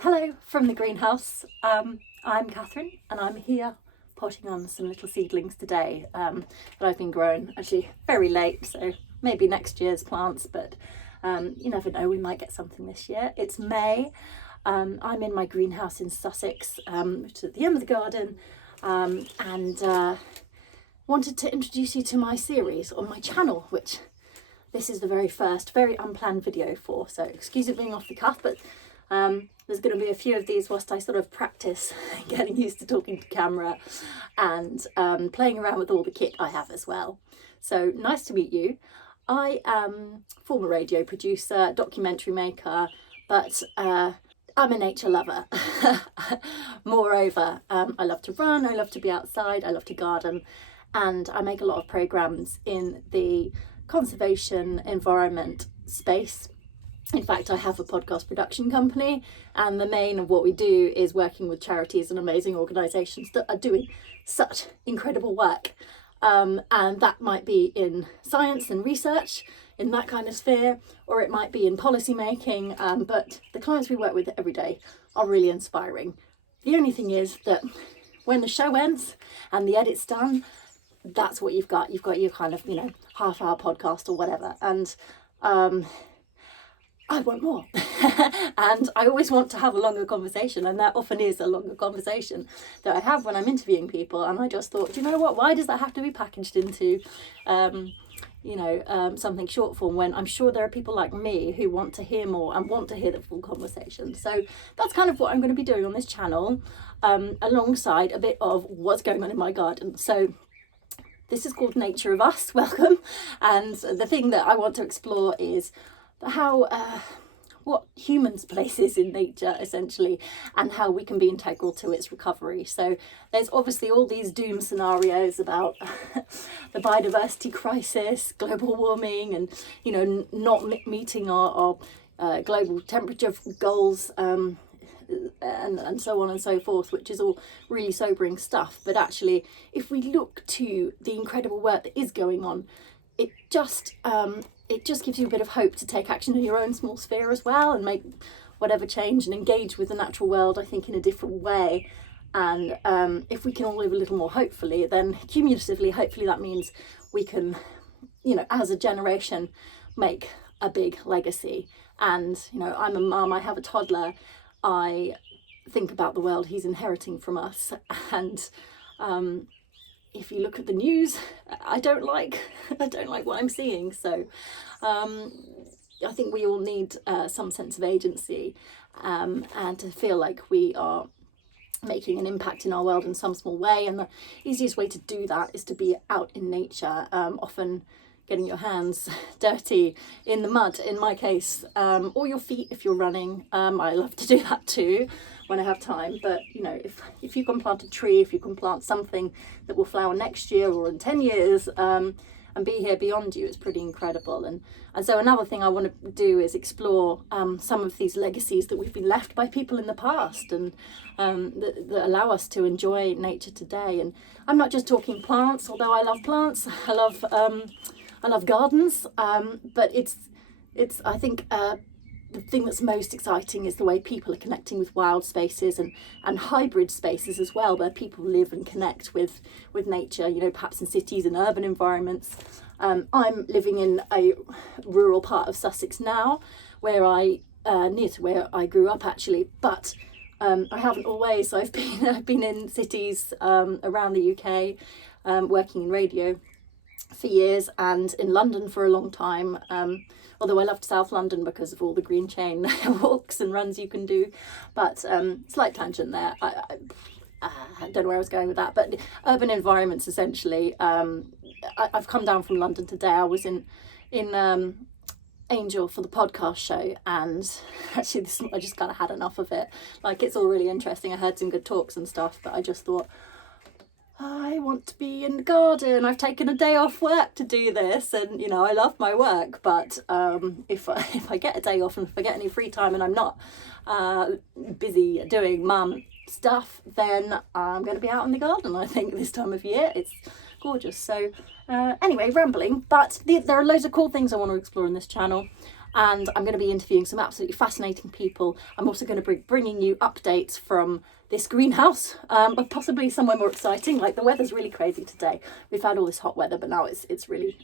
Hello from the greenhouse. I'm Catherine and I'm here potting on some little seedlings today that I've been growing actually very late, so maybe next year's plants, but you never know, we might get something this year. It's May. I'm in my greenhouse in Sussex, which is at the end of the garden, and wanted to introduce you to my series on my channel, which this is the very first, very unplanned video for, so excuse it being off the cuff, but there's going to be a few of these whilst I sort of practice getting used to talking to camera and playing around with all the kit I have as well. So nice to meet you. I am former radio producer, documentary maker, but I'm a nature lover. Moreover, I love to run, I love to be outside, I love to garden, and I make a lot of programs in the conservation environment space. In fact, I have a podcast production company, and the main of what we do is working with charities and amazing organisations that are doing such incredible work. And that might be in science and research, in that kind of sphere, or it might be in policy making, but the clients we work with every day are really inspiring. The only thing is that when the show ends and the edit's done, that's what you've got. You've got your kind of, half-hour podcast or whatever. And I want more. And I always want to have a longer conversation, and that often is a longer conversation that I have when I'm interviewing people. And I just thought, you know what, why does that have to be packaged into something short form, when I'm sure there are people like me who want to hear more and want to hear the full conversation. So that's kind of what I'm going to be doing on this channel, alongside a bit of what's going on in my garden. So this is called Nature of Us. Welcome. And the thing that I want to explore is how what humans' place is in nature, essentially, and how we can be integral to its recovery. So there's obviously all these doom scenarios about the biodiversity crisis, global warming, and not meeting our global temperature goals, and so on and so forth, which is all really sobering stuff. But actually, if we look to the incredible work that is going on, it just gives you a bit of hope to take action in your own small sphere as well, and make whatever change and engage with the natural world, I think, in a different way. And if we can all live a little more hopefully, then cumulatively, hopefully that means we can, as a generation, make a big legacy. And, I'm a mum, I have a toddler, I think about the world he's inheriting from us. And if you look at the news, I don't like what I'm seeing. So I think we all need some sense of agency, and to feel like we are making an impact in our world in some small way. And the easiest way to do that is to be out in nature, often getting your hands dirty in the mud, in my case, or your feet if you're running. I love to do that too when I have time. But if you can plant a tree, if you can plant something that will flower next year or in 10 years, and be here beyond you, it's pretty incredible. And so another thing I want to do is explore some of these legacies that we've been left by people in the past, and that allow us to enjoy nature today. And I'm not just talking plants, although I love plants. I love gardens, but it's I think the thing that's most exciting is the way people are connecting with wild spaces and hybrid spaces as well, where people live and connect with nature, perhaps in cities and urban environments. I'm living in a rural part of Sussex now, where near to where I grew up actually, but I haven't always. I've been in cities around the UK, working in radio for years, and in London for a long time, although I loved South London because of all the green chain walks and runs you can do. But slight tangent there. I don't know where I was going with that, but urban environments essentially. I've come down from London today. I was in Angel for the podcast show, and actually I just kind of had enough of it. Like, it's all really interesting. I heard some good talks and stuff, but I just thought, I want to be in the garden. I've taken a day off work to do this, and I love my work, but if I get a day off and if I get any free time and I'm not busy doing mum stuff, then I'm going to be out in the garden. I think this time of year it's gorgeous. So anyway, rambling, but there are loads of cool things I want to explore in this channel. and I'm going to be interviewing some absolutely fascinating people. I'm also going to be bringing you updates from this greenhouse, but possibly somewhere more exciting. Like, the weather's really crazy today. We've had all this hot weather, but now it's really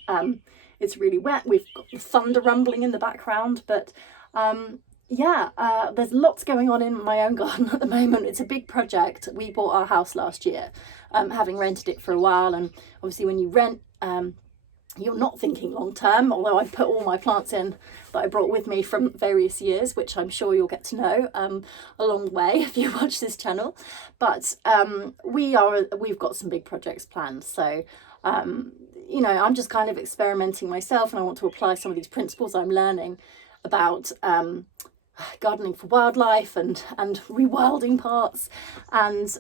wet. We've got the thunder rumbling in the background, but there's lots going on in my own garden at the moment. It's a big project. We bought our house last year, having rented it for a while, and obviously when you rent, you're not thinking long term, although I've put all my plants in that I brought with me from various years, which I'm sure you'll get to know along the way if you watch this channel. But we've got some big projects planned, so I'm just kind of experimenting myself, and I want to apply some of these principles I'm learning about gardening for wildlife and rewilding parts, and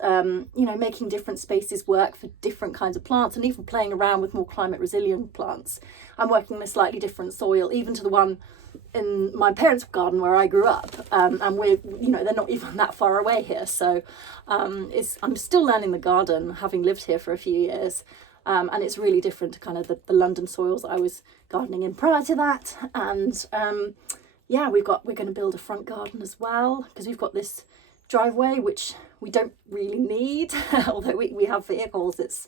making different spaces work for different kinds of plants, and even playing around with more climate resilient plants. I'm working in a slightly different soil, even to the one in my parents' garden where I grew up, and they're not even that far away here, so I'm still learning the garden, having lived here for a few years. And it's really different to kind of the London soils that I was gardening in prior to that. And we're going to build a front garden as well, because we've got this driveway which we don't really need, although we have vehicles. It's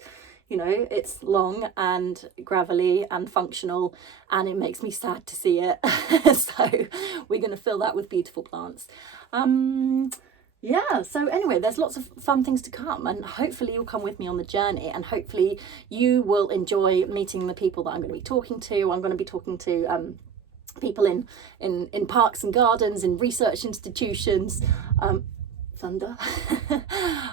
long and gravelly and functional, and it makes me sad to see it. So we're going to fill that with beautiful plants. So anyway, there's lots of fun things to come, and hopefully you'll come with me on the journey, and hopefully you will enjoy meeting the people that I'm going to be talking to. I'm going to be talking to people in parks and gardens, in research institutions, thunder,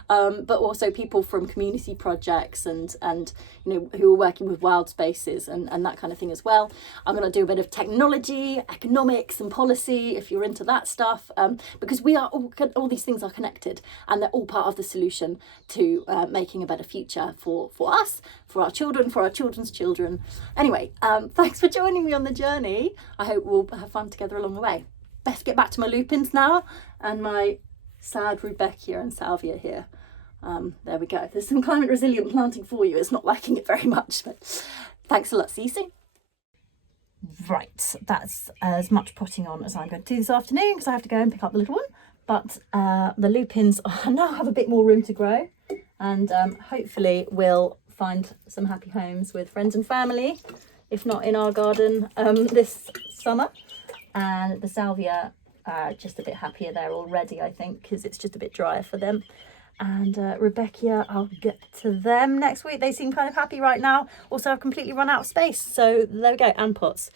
but also people from community projects and who are working with wild spaces and that kind of thing as well. I'm going to do a bit of technology, economics and policy, if you're into that stuff, because we are all these things are connected, and they're all part of the solution to making a better future for us, for our children, for our children's children. Anyway, thanks for joining me on the journey. I hope we'll have fun together along the way. Best get back to my lupins now, and my sad rudbeckia and salvia here. There we go. There's some climate resilient planting for you. It's not liking it very much, but thanks a lot. See you soon. Right, that's as much potting on as I'm going to do this afternoon, because I have to go and pick up the little one. But the lupins now have a bit more room to grow, and hopefully we'll find some happy homes with friends and family, if not in our garden this summer. And the salvia, just a bit happier there already, I think, because it's just a bit drier for them. And Rudbeckia, I'll get to them next week. They seem kind of happy right now. Also, I've completely run out of space, so there we go, and pots.